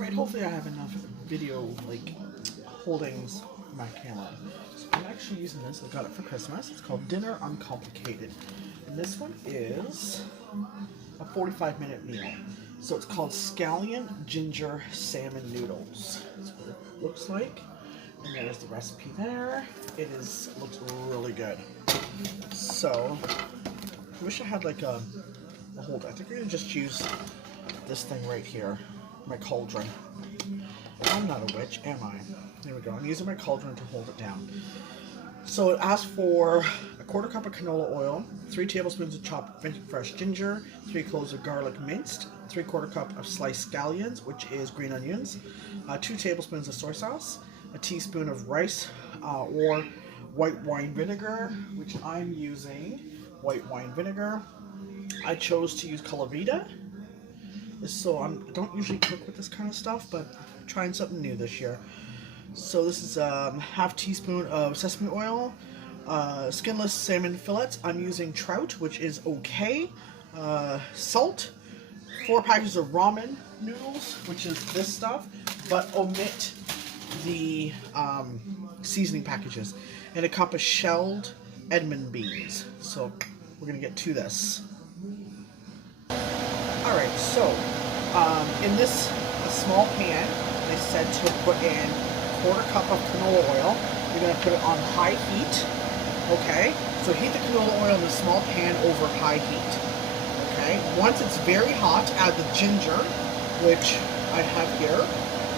Right, hopefully I have enough video, like, holdings for my camera. So I'm actually using this. I got it for Christmas. It's called Dinner Uncomplicated. And this one is a 45-minute meal. So it's called Scallion Ginger Salmon Noodles. That's what it looks like. And there's the recipe there. Looks really good. So, I wish I had like a holder. I think I'm going to just use this thing right here. My cauldron. I'm not a witch, am I? There we go. I'm using my cauldron to hold it down. So it asks for a quarter cup of canola oil, 3 tablespoons of chopped fresh ginger, 3 cloves of garlic minced, 3/4 cup of sliced scallions, which is green onions, 2 tablespoons of soy sauce, a teaspoon of rice or white wine vinegar, which I'm using white wine vinegar. I chose to use Calavita. So I don't usually cook with this kind of stuff, but I'm trying something new this year. So this is half teaspoon of sesame oil, skinless salmon fillets. I'm using trout, which is okay. Salt, 4 packages of ramen noodles, which is this stuff, but omit the seasoning packages, and a cup of shelled Edmond beans. So we're gonna get to this. Alright, so in this small pan, they said to put in a 1/4 cup of canola oil. You're going to put it on high heat. Okay, so heat the canola oil in the small pan over high heat. Okay, once it's very hot, add the ginger, which I have here.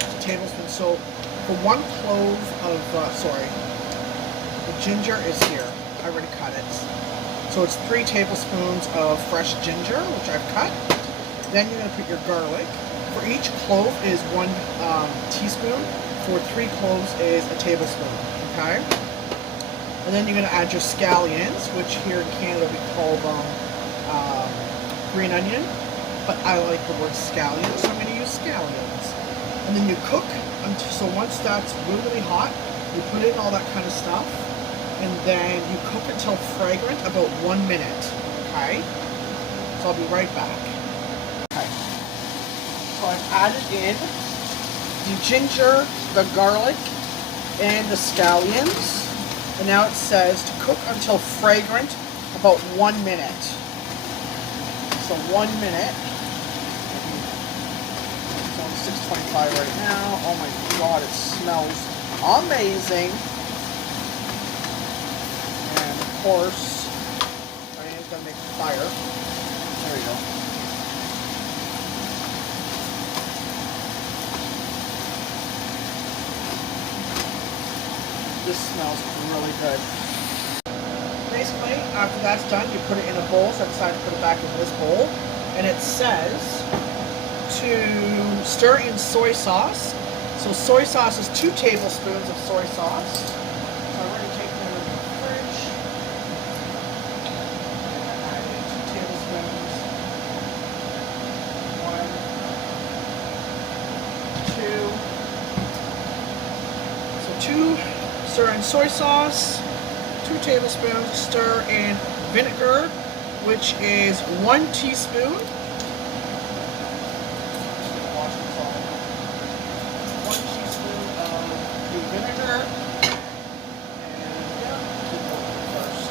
It's a tablespoon. So for 1 clove of, the ginger is here. I already cut it. So it's 3 tablespoons of fresh ginger, which I've cut. Then you're going to put your garlic. For each clove is 1 teaspoon. For 3 cloves is a tablespoon. Okay? And then you're going to add your scallions, which here in Canada we call them green onion. But I like the word scallion, so I'm going to use scallions. And then you cook so once that's really hot, you put in all that kind of stuff. And then you cook until fragrant, about 1 minute. Okay? So I'll be right back. So I've added in the ginger, the garlic, and the scallions. And now it says to cook until fragrant, about 1 minute. So 1 minute. It's on 625 right now. Oh my god, it smells amazing. And of course, Diane's gonna make a fire. There we go. This smells really good. Basically, after that's done, you put it in a bowl. So I decided to put it back in this bowl. And it says to stir in soy sauce. So soy sauce is 2 tablespoons of soy sauce. So I'm already taking it out of the fridge. And I added 2 tablespoons. 1, 2. So 2. Stir in soy sauce, 2 tablespoons. Stir in vinegar, which is 1 teaspoon. 1 teaspoon of the vinegar. And keep it first.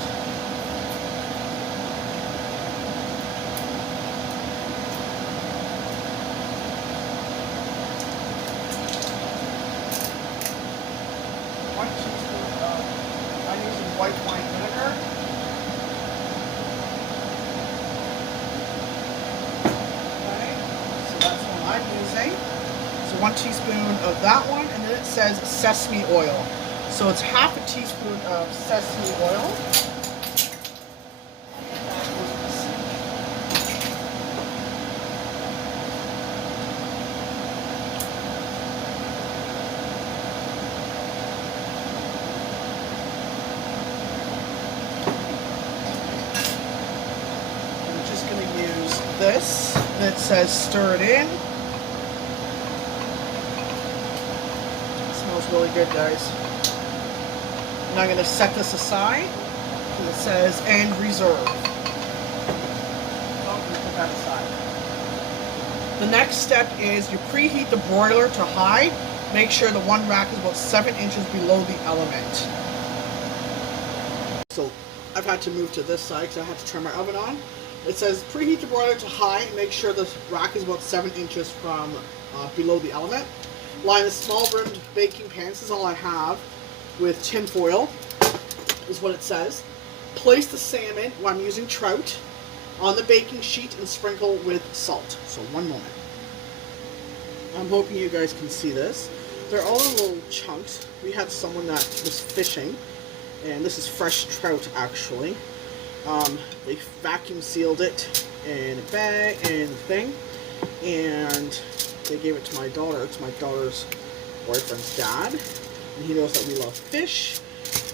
I'm using white wine vinegar. Okay, so that's what I'm using. So 1 teaspoon of that one, and then it says sesame oil. So it's half a teaspoon of sesame oil. This, and it says stir it in. It smells really good, guys. And I'm going to set this aside, and it says and reserve. Oh, put that aside. The next step is you preheat the broiler to high. Make sure the one rack is about 7 inches below the element. So I've had to move to this side because I had to turn my oven on. It says preheat the broiler to high and make sure the rack is about 7 inches from below the element. Line a small rimmed baking pan, this is all I have, with tin foil, is what it says. Place the salmon, well, I'm using trout, on the baking sheet and sprinkle with salt. So one moment. I'm hoping you guys can see this. They're all in little chunks. We had someone that was fishing, and this is fresh trout actually. They vacuum sealed it in a bag and thing, and they gave it to my daughter. It's my daughter's boyfriend's dad, and he knows that we love fish,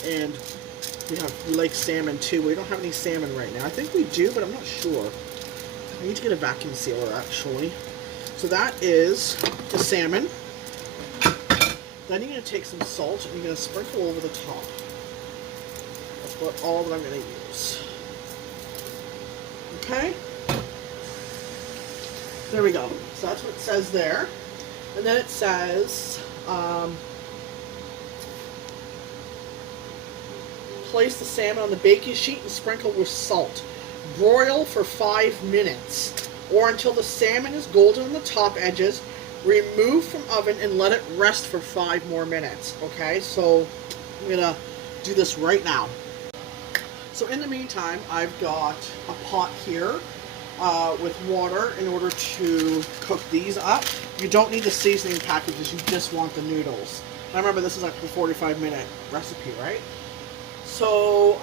and we like salmon too. We don't have any salmon right now. I think we do, but I'm not sure. I need to get a vacuum sealer actually. So that is the salmon. Then you're going to take some salt and you're going to sprinkle over the top. That's about all that I'm going to use. Okay? There we go. So that's what it says there. And then it says, place the salmon on the baking sheet and sprinkle with salt. Broil for 5 minutes or until the salmon is golden on the top edges. Remove from oven and let it rest for 5 more minutes. Okay, so I'm going to do this right now. So in the meantime, I've got a pot here with water in order to cook these up. You don't need the seasoning packages, you just want the noodles. I remember this is like a 45-minute recipe, right? So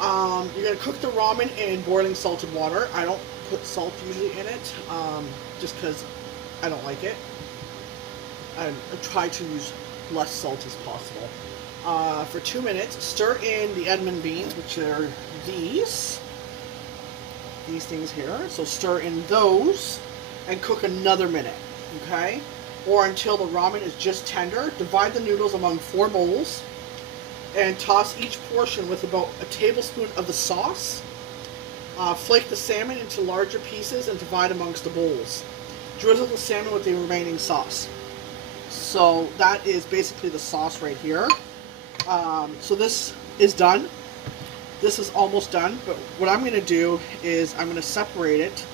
you're going to cook the ramen in boiling salted water. I don't put salt usually in it, just because I don't like it. I try to use less salt as possible. For 2 minutes, stir in the Edmond beans, which are these things here. So stir in those and cook another minute, okay? Or until the ramen is just tender. Divide the noodles among 4 bowls and toss each portion with about a tablespoon of the sauce. Flake the salmon into larger pieces and divide amongst the bowls. Drizzle the salmon with the remaining sauce. So that is basically the sauce right here. So this is done. This is almost done, but what I'm going to do is I'm going to separate it.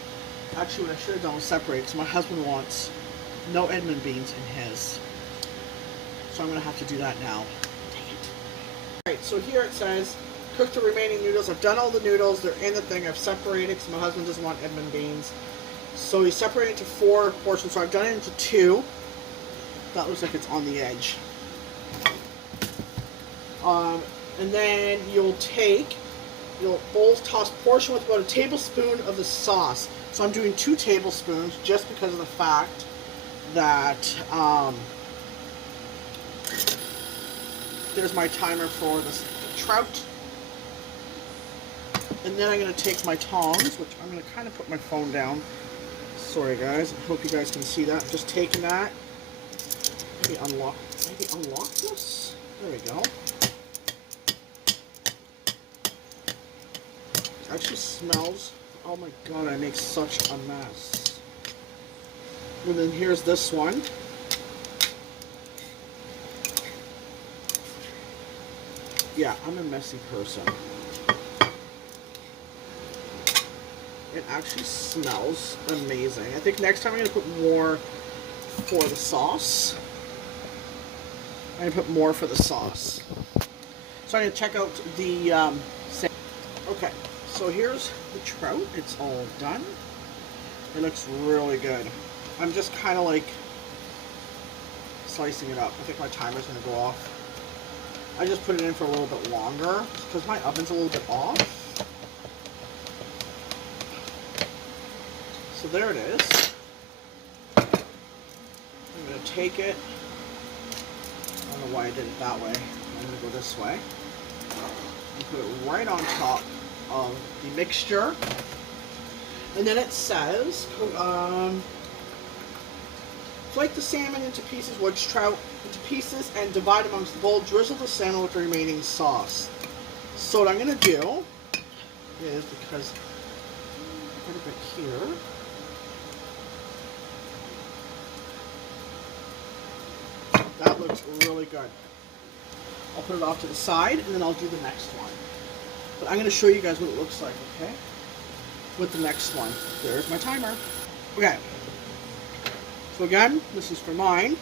Actually, what I should have done was separate, because my husband wants no Edmond beans in his. So I'm going to have to do that now. Dang it. Alright, so here it says, cook the remaining noodles. I've done all the noodles. They're in the thing. I've separated because my husband doesn't want Edmond beans. So he separated into 4 portions. So I've done it into 2. That looks like it's on the edge. And then you'll toss portion with about a tablespoon of the sauce. So I'm doing 2 tablespoons just because of the fact that there's my timer for the trout. And then I'm going to take my tongs, which I'm going to kind of put my phone down. Sorry guys, I hope you guys can see that. I'm just taking that. Maybe unlock this. There we go. It actually smells. Oh my god, I make such a mess. And then here's this one. Yeah, I'm a messy person. It actually smells amazing. I think next time I'm going to put more for the sauce. I'm going to put more for the sauce. So I'm going to check out the okay, so here's the trout. It's all done. It looks really good. I'm just kind of like slicing it up. I think my timer's going to go off. I just put it in for a little bit longer because my oven's a little bit off. So there it is. I'm going to take it. I don't know why I did it that way. I'm going to go this way. And put it right on top of the mixture. And then it says, flake the salmon into pieces, wedge trout into pieces, and divide amongst the bowl. Drizzle the salmon with the remaining sauce. So what I'm going to do is, because I put a bit here, That looks really good. I'll put it off to the side, and then I'll do the next one. But I'm going to show you guys what it looks like, okay? With the next one. There's my timer. Okay. So again, this is for mine.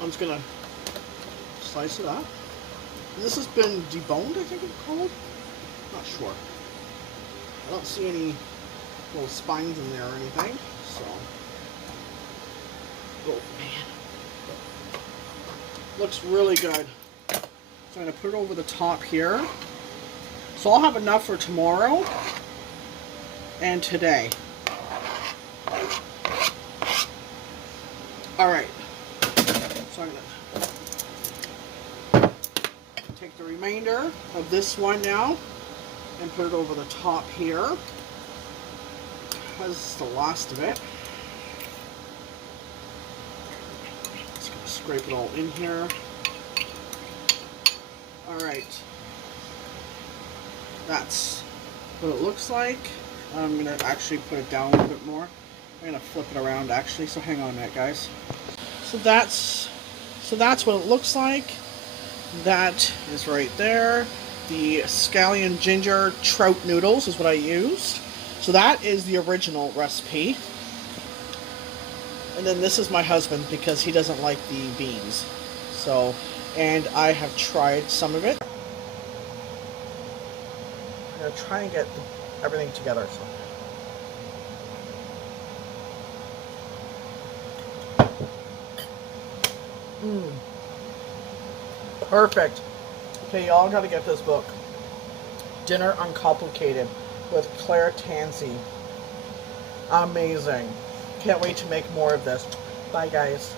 I'm just going to slice it up. And this has been deboned, I think it's called. Not sure. I don't see any little spines in there or anything. So, oh man. Looks really good. So I'm going to put it over the top here. So I'll have enough for tomorrow and today. Alright. So I'm going to take the remainder of this one now and put it over the top here. This is the last of it. Just going to scrape it all in here. Alright. That's what it looks like. I'm going to actually put it down a little bit more. I'm going to flip it around actually, so hang on a minute, guys. So that's what it looks like. That is right there. The scallion ginger trout noodles is what I used. So that is the original recipe. And then this is my husband because he doesn't like the beans. So, and I have tried some of it. I'm going to try and get everything together. So. Perfect. Okay, y'all got to get this book. Dinner Uncomplicated with Claire Tansey. Amazing. Can't wait to make more of this. Bye, guys.